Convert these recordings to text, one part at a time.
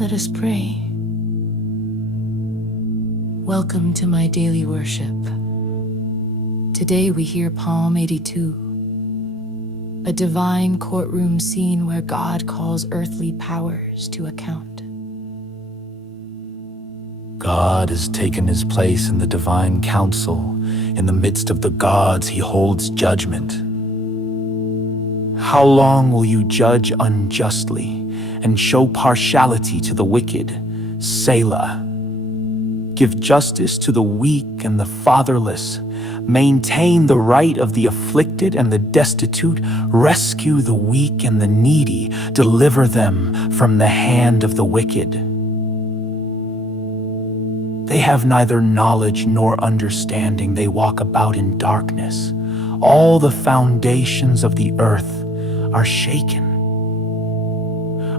Let us pray. Welcome to my daily worship. Today we hear Psalm 82, a divine courtroom scene where God calls earthly powers to account. God has taken his place in the divine council. In the midst of the gods, he holds judgment. How long will you judge unjustly and show partiality to the wicked? Selah. Give justice to the weak and the fatherless. Maintain the right of the afflicted and the destitute. Rescue the weak and the needy. Deliver them from the hand of the wicked. They have neither knowledge nor understanding. They walk about in darkness. All the foundations of the earth are shaken.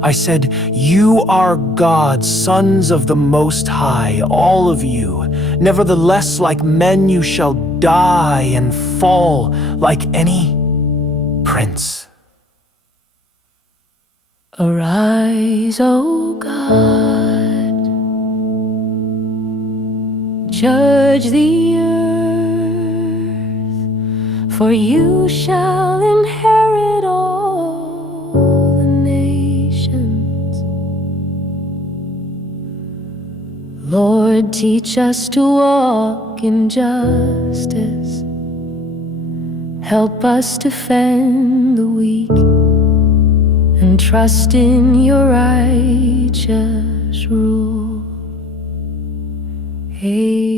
I said, "You are God, sons of the Most High, all of you. Nevertheless, like men you shall die and fall like any prince." Arise, O God, judge the earth, for you shall inherit all the nations. Lord, teach us to walk in justice. Help us defend the weak and trust in your righteous rule. Amen.